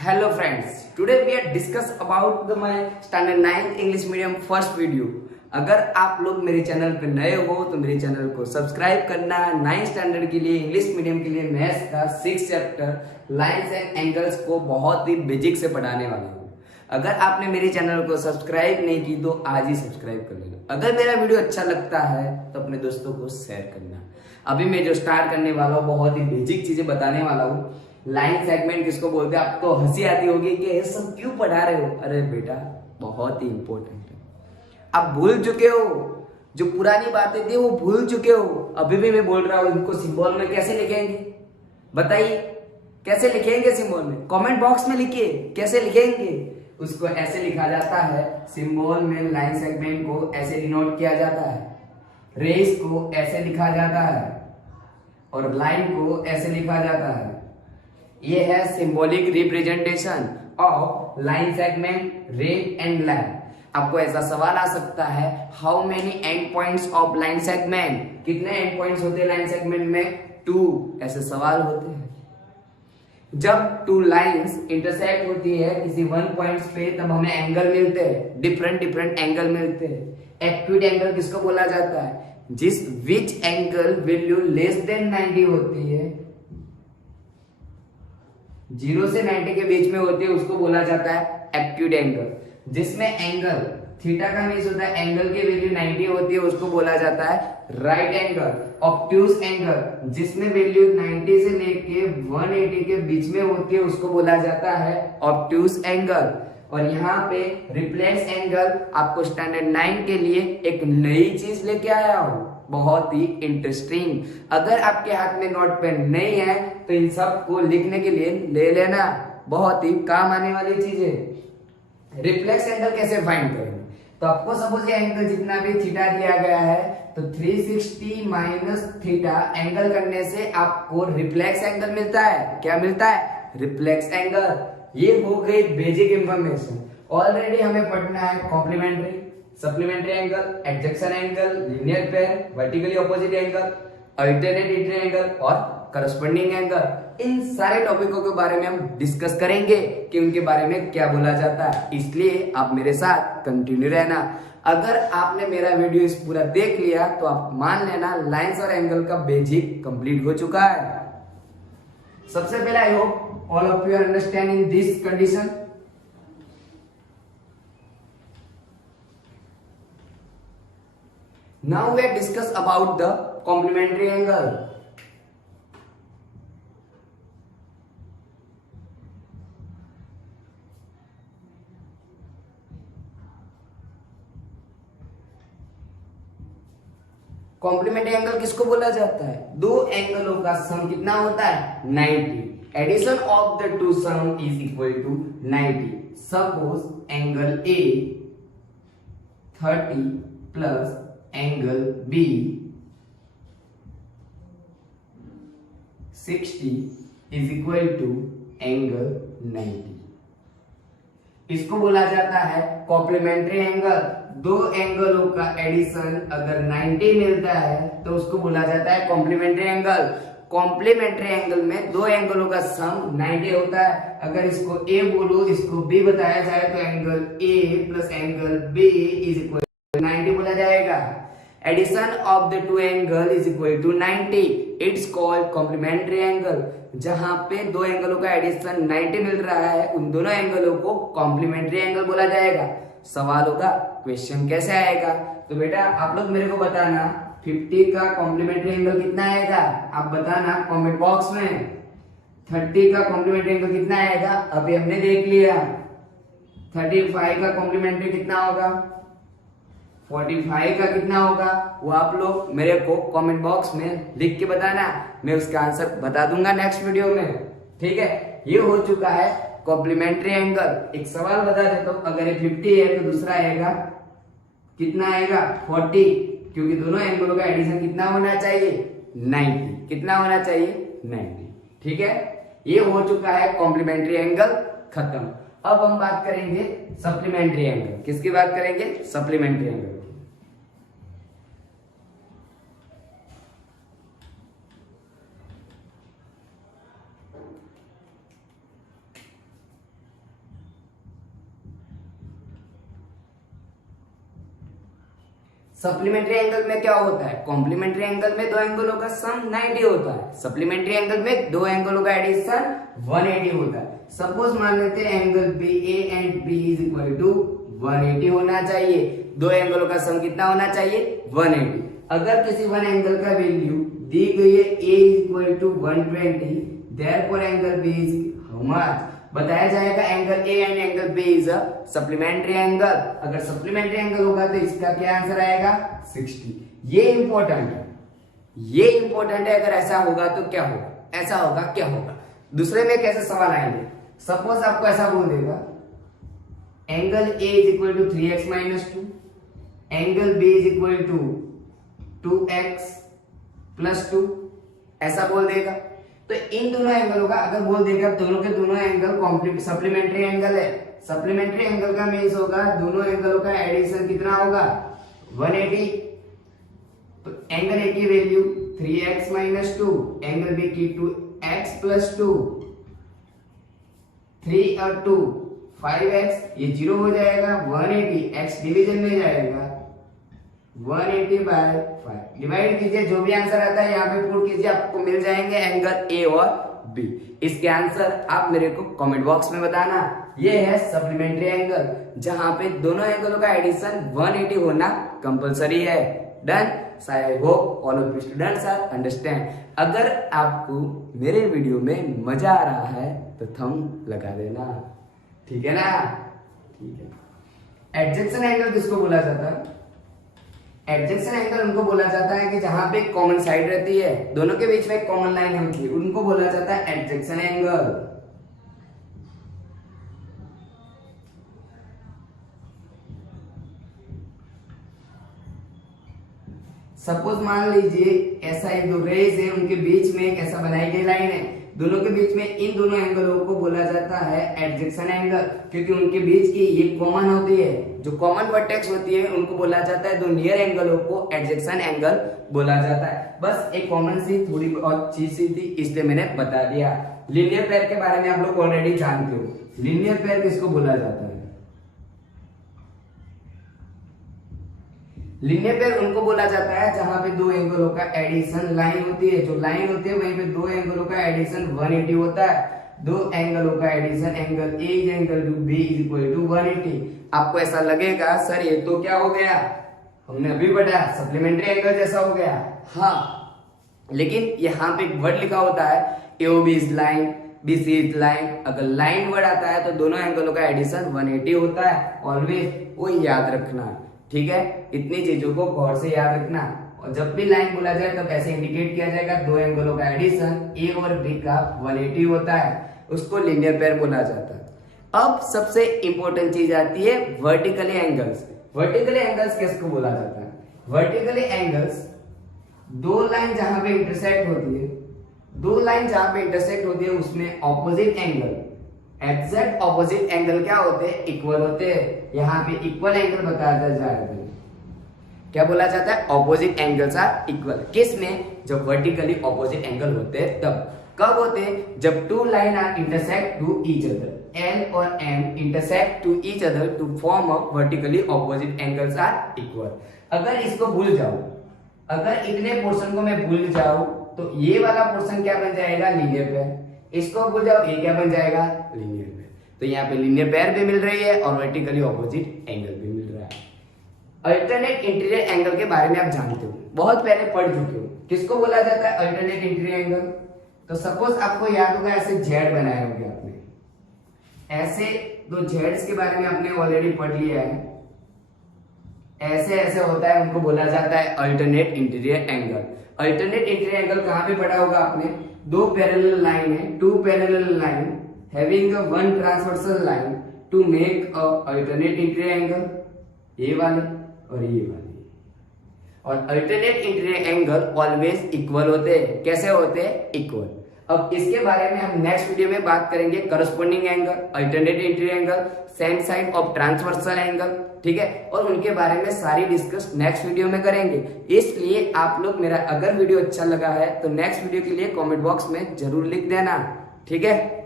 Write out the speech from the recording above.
Hello friends, today we are discuss about my standard 9th English medium first video। अगर आप लोग मेरे channel पे नए हो तो मेरे चैनल को सब्सक्राइब करना। 9th स्टैंडर्ड के लिए इंग्लिश मीडियम के लिए मैथ्स का 6 चैप्टर लाइंस एंड एंगल्स को बहुत ही बेसिक से पढ़ाने वाला हूँ। अगर आपने मेरे चैनल को सब्सक्राइब नहीं की तो आज ही सब्सक्राइब कर लेना। अगर मेरा वीडियो अच्छा लगता है तो अपने दोस्तों को शेयर करना। अभी मैं जो स्टार्ट करने वाला हूँ बहुत ही बेसिक चीजें बताने वाला हूँ। लाइन सेगमेंट किसको बोलते हैं? आपको हंसी आती होगी कि ये सब क्यों पढ़ा रहे हो। अरे बेटा बहुत ही इंपॉर्टेंट है। आप भूल चुके हो, जो पुरानी बातें थी वो भूल चुके हो। अभी भी मैं बोल रहा हूँ, इनको सिंबल में कैसे लिखेंगे बताइए? कैसे लिखेंगे सिंबल में? कमेंट बॉक्स में लिखिए कैसे लिखेंगे। उसको ऐसे लिखा जाता है सिंबल में। लाइन सेगमेंट को ऐसे डिनोट किया जाता है, रेस को ऐसे लिखा जाता है और लाइन को ऐसे लिखा जाता है। ये है symbolic representation of line segment, रे एंड लाइन। आपको ऐसा सवाल आ सकता है, how many and points of line segment? कितने एंड पॉइंट्स होते हैं लाइन सेगमेंट में? 2। ऐसे सवाल होते हैं। जब टू लाइंस इंटरसेक्ट होती है किसी वन पॉइंट्स पे तब हमें एंगल मिलते हैं, डिफरेंट एंगल मिलते हैं। एक्यूट एंगल किसको बोला जाता है? जिस which angle value less than 90 होती है, 0 से 90 के बीच में होती है, उसको बोला जाता है एक्यूट एंगल। जिसमें एंगल थीटा का मीन्स होता है एंगल की वैल्यू 90 होती है, उसको बोला जाता है राइट एंगल। ऑब्ट्यूज एंगल जिसमें वैल्यू 90 से लेके 180 के बीच में होती है, उसको बोला जाता है ऑब्ट्यूज एंगल। और यहाँ पे रिफ्लेक्स एंगल आपको स्टैंडर्ड 9 के लिए एक नई चीज लेके आया हूं, बहुत ही इंटरेस्टिंग। अगर आपके हाथ में नोट पेन नहीं है तो इन सब को लिखने के लिए ले लेना, बहुत ही काम आने वाली चीज है। रिफ्लेक्स एंगल कैसे फाइंड करेंगे? तो आपको सपोज ये एंगल जितना भी थीटा दिया गया है तो 360 माइनस थीटा एंगल करने से आपको रिफ्लेक्स एंगल मिलता है। क्या मिलता है? Reflex angle. ये हो गई बेसिक इंफॉर्मेशन। ऑलरेडी हमें पढ़ना है कॉम्प्लीमेंट्री, सप्लीमेंट्री एंगल, एडजेक्शन angle, linear pair, vertically opposite angle, alternate angle और करस्पॉन्डिंग एंगल। इन सारे टॉपिकों के बारे में हम डिस्कस करेंगे कि उनके बारे में क्या बोला जाता है। इसलिए आप मेरे साथ कंटिन्यू रहना। अगर आपने मेरा वीडियो इस पूरा देख लिया तो आप मान लेना लाइंस और एंगल का बेसिक कंप्लीट हो चुका है। सबसे पहले I hope all of you are understanding this condition. Now we are discuss about the complementary angle. Complementary angle किसको बोला जाता है? दो एंगलों का सम कितना होता है? 90। Addition of the two sum is equal to 90। Suppose angle A 30 plus angle B 60 is equal to angle 90। इसको बोला जाता है कॉम्प्लीमेंट्री एंगल। दो एंगलों का एडिशन अगर 90 मिलता है तो उसको बोला जाता है कॉम्प्लीमेंट्री एंगल। कॉम्प्लीमेंट्री एंगल में दो एंगलों का सम 90 होता है। अगर इसको ए बोलो, इसको बी बताया जाए तो angle A plus angle B is equal to 90 बोला जाएगा। Addition of the two angle is equal to 90। It's called complementary angle. जहां पे दो एंगलों का एडिशन 90 मिल रहा है उन दोनों एंगलों को कॉम्प्लीमेंट्री एंगल बोला जाएगा। सवाल होगा क्वेश्चन कैसे आएगा? तो बेटा आप लोग मेरे को बताना 50 का कॉम्प्लीमेंट्री एंगल कितना आएगा? आप बताना कमेंट बॉक्स में। 30 का कॉम्प्लीमेंट्री एंगल कितना आएगा? अभी हमने देख लिया। 35 का कॉम्प्लीमेंट्री कितना होगा? 45 का कितना होगा? वो आप लोग मेरे को कमेंट बॉक्स में लिख के बताना, मैं उसका आंसर बता दूंगा नेक्स्ट वीडियो में। ठीक है, ये हो चुका है कॉम्प्लीमेंट्री एंगल। एक सवाल बता देता हूं, अगर ये 50 है तो दूसरा आएगा कितना आएगा? 40, क्योंकि दोनों एंगलों का एडिशन कितना होना चाहिए? 90। कितना होना चाहिए? 90। ठीक है, ये हो चुका है कॉम्प्लीमेंट्री एंगल खत्म। अब हम बात करेंगे सप्लीमेंट्री एंगल। किसकी बात करेंगे? Supplementary angle. सप्लीमेंट्री एंगल में क्या होता है, कॉम्प्लीमेंट्री एंगल में दो एंगलों का सम 90 होता है, सप्लीमेंट्री एंगल में दो एंगलों का एडिशन 180 होता है। सपोज मान लेते हैं angle B A and B is equal to 180 होना चाहिए, दो एंगलों का सम कितना होना चाहिए 180। अगर किसी वन एंगल का वैल्यू दी गई है a is equal to 120, therefore angle b is how much, बताया जाएगा angle A and angle B is a supplementary angle. अगर सप्लीमेंट्री एंगल होगा तो इसका क्या आंसर आएगा 60। ये इंपॉर्टेंट है, ये इंपॉर्टेंट है। अगर ऐसा होगा तो क्या होगा, ऐसा होगा क्या होगा। दूसरे में कैसे सवाल आएंगे, सपोज आपको ऐसा बोल देगा angle A is equal to 3x minus 2, angle B is equal to 2x plus 2, ऐसा बोल देगा। तो इन दोनों एंगलों का अगर बोल देगा दोनों के दोनों एंगल सप्लीमेंट्री एंगल है, सप्लीमेंट्री एंगल का मीन्स होगा दोनों एंगलों का एडिशन कितना होगा 180। तो एंगल ए की value 3x minus 2, angle B की 2x प्लस 2, 3 और 2 5x, ये 0 हो जाएगा, 180 x डिवीजन में जाएगा 180 बाय 5, डिवाइड कीजिए, जो भी आंसर आता है यहाँ पे पुट कीजिए, आपको मिल जाएंगे एंगल ए और बी। इसके आंसर आप मेरे को कमेंट बॉक्स में बताना। ये है सप्लीमेंट्री एंगल जहां पे दोनों एंगलों का एडिशन 180 होना कंपलसरी है। Done. I hope all of students are understand. अगर आपको मेरे वीडियो में मजा आ रहा है तो थंब लगा देना, ठीक है ना, ठीक है। एडजेक्शन एंगल किसको बोला जाता है, एडजेक्शन एंगल उनको बोला जाता है कि जहां पे कॉमन साइड रहती है, दोनों के बीच में एक कॉमन लाइन होती है, उनको बोला जाता है एडजेक्शन एंगल। सपोज मान लीजिए ऐसा एक दो रेज है, उनके बीच में एक ऐसा बनाई गई लाइन है, दोनों के बीच में इन दोनों एंगलों को बोला जाता है एडजेक्शन एंगल, क्योंकि उनके बीच की ये कॉमन होती है, जो कॉमन वर्टेक्स होती है उनको बोला जाता है, दो नियर एंगलों को एडजेक्शन एंगल बोला जाता है। बस एक कॉमन सी थोड़ी बहुत चीज सी थी, इसलिए मैंने बता दिया। लीनियर पेयर के बारे में आप लोग ऑलरेडी जानते हो। लीनियर पेयर किसको बोला जाता है, लीनियर पेयर उनको बोला जाता है जहां पे दो एंगलों का एडिशन लाइन होती है, जो लाइन होती है वहीं पे दो एंगलों का एडिशन 180 होता है। दो एंगलों का addition angle A angle B is equal to 180। आपको ऐसा लगेगा सर ये तो क्या हो गया, हमने अभी पढ़ा सप्लीमेंट्री एंगल जैसा हो गया। हाँ, लेकिन यहाँ पे वर्ड लिखा होता है AOB is line, BC is line. अगर लाइन वर्ड आता है तो दोनों एंगलों का एडिशन 180 होता है। ऑलवेज वो याद रखना, ठीक है। इतनी चीजों को गौर से याद रखना, और जब भी लाइन बोला जाए तब ऐसे इंडिकेट किया जाएगा दो एंगलों का एडिशन ए और बी का 180 होता है, उसको लीनियर पेयर बोला जाता है। अब सबसे इंपॉर्टेंट चीज आती है वर्टिकली एंगल्स। वर्टिकली एंगल्स किसको बोला जाता है, वर्टिकली एंगल्स दो लाइन जहां पे इंटरसेक्ट होती है, दो लाइन जहां पे इंटरसेक्ट होती है उसमें opposite angle, exact opposite angle क्या होते हैं, इक्वल होते हैं। यहाँ पे इक्वल एंगल बताया जाएगा, क्या बोला जाता है, ऑपोजिट एंगल्स आर इक्वल। किस में, जब वर्टिकली ऑपोजिट एंगल होते हैं तब। कब होते हैं, जब two line are intersect to each other, L और M intersect to each other to form a vertically opposite angles are equal. अगर इसको भूल जाओ, अगर इतने पोर्शन को मैं भूल जाऊं तो ये वाला पोर्शन क्या बन जाएगा, लीनियर पेयर। इसको भूल जाओ, ये क्या बन जाएगा, लीनियर पेयर। तो यहाँ पे लीनियर पेयर भी मिल रही है और वर्टिकली ऑपोजिट एंगल भी मिल रहा है। अल्टरनेट इंटीरियर एंगल के बारे में आप जानते हो, बहुत पहले पढ़ चुके हो। किसको बोला जाता है अल्टरनेट इंटीरियर एंगल, तो सपोज आपको याद होगा ऐसे जेड बनाए होंगे आपने, ऐसे दो जेड्स के बारे में आपने ऑलरेडी पढ़ लिया है। ऐसे ऐसे होता है, उनको बोला जाता है alternate interior angle. Alternate interior angle कहां पे पढ़ा होगा आपने, दो पैरेलल लाइन है, two parallel line having one transversal line to make a alternate interior angle, ये वाले और ये वाले। और alternate interior angle always equal होते हैं। कैसे होते हैं, इक्वल। अब इसके बारे में हम नेक्स्ट वीडियो में बात करेंगे, corresponding angle, alternate interior angle, same side of transversal angle, ठीक है। और उनके बारे में सारी डिस्कस नेक्स्ट वीडियो में करेंगे। इसलिए आप लोग मेरा अगर वीडियो अच्छा लगा है तो नेक्स्ट वीडियो के लिए कमेंट बॉक्स में जरूर लिख देना, ठीक है।